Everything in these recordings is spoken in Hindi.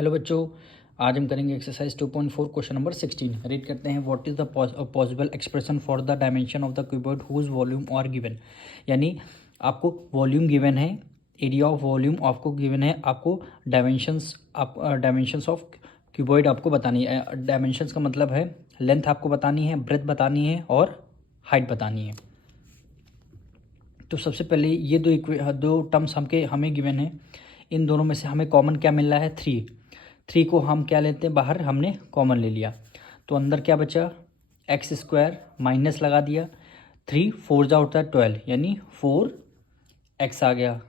हेलो बच्चों, आज हम करेंगे एक्सरसाइज 2.4 क्वेश्चन नंबर 16। रीड करते हैं। What is the possible expression for the dimension of the cuboid whose volume are given. यानी आपको वॉल्यूम गिवन है, एरिया ऑफ वॉल्यूम आपको गिवन है, आपको डायमेंशंस ऑफ क्यूबॉइड आपको बतानी है। डायमेंशंस का मतलब है लेंथ आपको बतानी है, ब्रेथ बतानी है और हाइट बतानी है। तो सबसे पहले ये दो टर्म्स हमें गिवन है। इन दोनों में से हमें कॉमन क्या मिल रहा है? 3 को हम क्या लेते हैं? बाहर हमने कॉमन ले लिया, तो अंदर क्या बचा? एक्स स्क्वायर माइनस लगा दिया। 3 4 जा होता है 12, यानी 4x आ गया।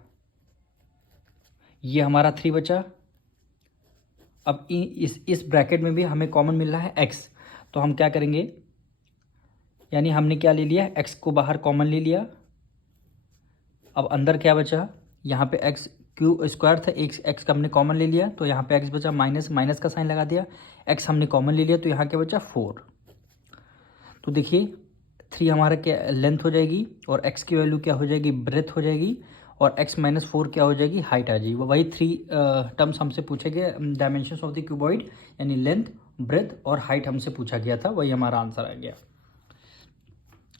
ये हमारा 3 बचा। अब इस ब्रैकेट में भी हमें कॉमन मिल रहा है x, तो हम क्या करेंगे? यानी हमने क्या ले लिया? x को बाहर कॉमन ले लिया। अब अंदर क्या बचा? यहाँ पे एक्स क्यू स्क्वायर था, एक्स का हमने कॉमन ले लिया, तो यहाँ पे एक्स बचा, माइनस का साइन लगा दिया। एक्स हमने कॉमन ले लिया, तो यहाँ क्या बचा? 4। तो देखिए 3 हमारा क्या लेंथ हो जाएगी, और एक्स की वैल्यू क्या हो जाएगी? ब्रेथ हो जाएगी, और एक्स माइनस 4 क्या हो जाएगी? हाइट आ जाएगी। वही 3 टर्म्स हमसे पूछे गए, डायमेंशंस ऑफ द क्यूबॉइड, यानी लेंथ, ब्रेथ और हाइट हमसे पूछा गया था, वही हमारा आंसर आ गया।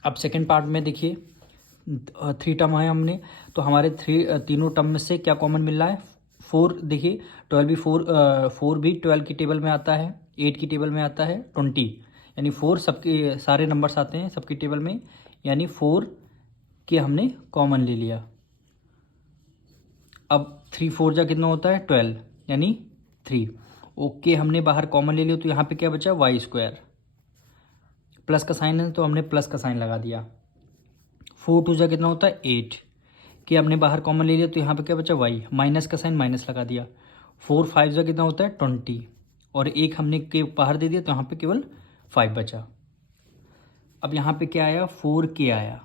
अब सेकेंड पार्ट में देखिए 3 टर्म है हमने, तो हमारे तीनों टर्म में से क्या कॉमन मिल रहा है? 4। देखिए 12 भी 4 भी 12 की टेबल में आता है, 8 की टेबल में आता है, 20, यानी 4 सबके सारे नंबर्स आते हैं सबकी टेबल में, यानी 4 के हमने कॉमन ले लिया। अब 3 4 जा कितना होता है? 12, यानी 3। ओके, हमने बाहर कॉमन ले लिया, तो यहाँ पे क्या बचा? Y square. प्लस का साइन है तो हमने प्लस का साइन लगा दिया। 4 2 जा कितना होता है? 8 कि हमने बाहर कॉमन ले लिया, तो यहाँ पे क्या बचा? वाई। माइनस का साइन माइनस लगा दिया। 4 5 जा कितना होता है? 20, और एक हमने के बाहर दे दिया, तो यहाँ पे केवल 5 बचा। अब यहाँ पे क्या आया? 4k आया।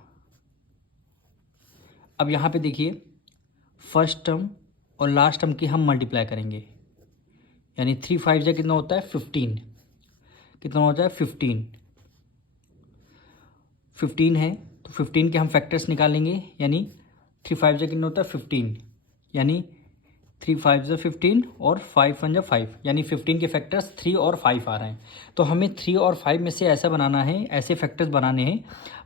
अब यहाँ पे देखिए फर्स्ट टर्म और लास्ट टर्म की हम मल्टीप्लाई करेंगे, यानी 3 5 जा कितना होता है? 15। कितना हो जाए? 15 है, तो 15 के हम फैक्टर्स निकालेंगे, यानी 3 5 जा कितना होता है? 15, यानी 3 5 जा 15 और 5 1 जा 5, यानी 15 के फैक्टर्स 3 और 5 आ रहे हैं। तो हमें 3 और 5 में से ऐसा बनाना है, ऐसे फैक्टर्स बनाने हैं,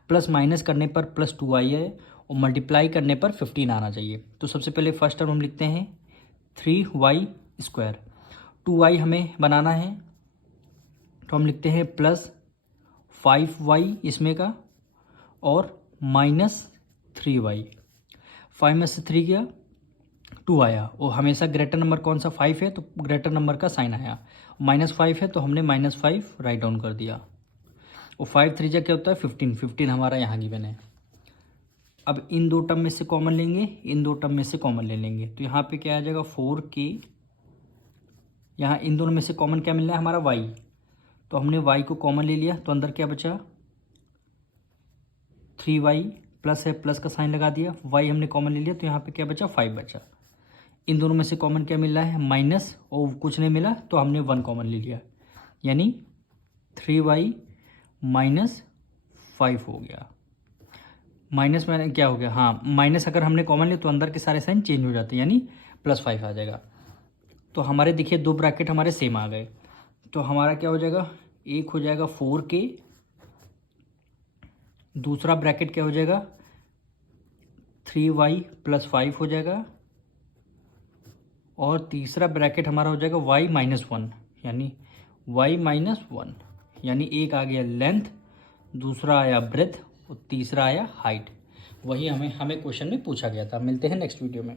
प्लस माइनस करने पर प्लस 2 आई है, और मल्टीप्लाई करने पर 15 आना चाहिए। तो सबसे पहले फर्स्ट टर्म हम लिखते हैं 3y स्क्वायर। 2y हमें बनाना है, तो हम लिखते हैं प्लस 5y इसमें का, और -3y। 5 में से 3 गया, 2 आया, और हमेशा ग्रेटर नंबर कौन सा? 5 है, तो ग्रेटर नंबर का साइन आया। -5 है, तो हमने -5 राइट डाउन कर दिया, और 5 3 जा क्या होता है? 15। 15 हमारा यहाँ गिवन है। अब इन दो टर्म में से कॉमन लेंगे, इन दो टर्म में से कॉमन ले लेंगे, तो यहाँ पे क्या आ जाएगा? 4k। यहाँ इन दोनों में से कॉमन क्या मिलना है? हमारा y, तो हमने y को कॉमन ले लिया, तो अंदर क्या बचा? 3y, प्लस है, प्लस का साइन लगा दिया। y हमने कॉमन ले लिया, तो यहाँ पे क्या बचा? 5 बचा। इन दोनों में से कॉमन क्या मिल रहा है? माइनस, और कुछ नहीं मिला, तो हमने 1 कॉमन ले लिया, यानी 3y -5 हो गया। माइनस में क्या हो गया? हाँ, माइनस अगर हमने कॉमन लिया तो अंदर के सारे साइन चेंज हो जाते हैं, यानी +5 आ जाएगा। तो हमारे देखिए दो ब्रैकेट हमारे सेम आ गए, तो हमारा क्या हो जाएगा? एक हो जाएगा 4k, दूसरा ब्रैकेट क्या हो जाएगा? 3y + 5 हो जाएगा, और तीसरा ब्रैकेट हमारा हो जाएगा y -1, यानी y -1, यानी एक आ गया लेंथ, दूसरा आया ब्रेथ, और तीसरा आया हाइट। वही हमें क्वेश्चन में पूछा गया था। मिलते हैं नेक्स्ट वीडियो में।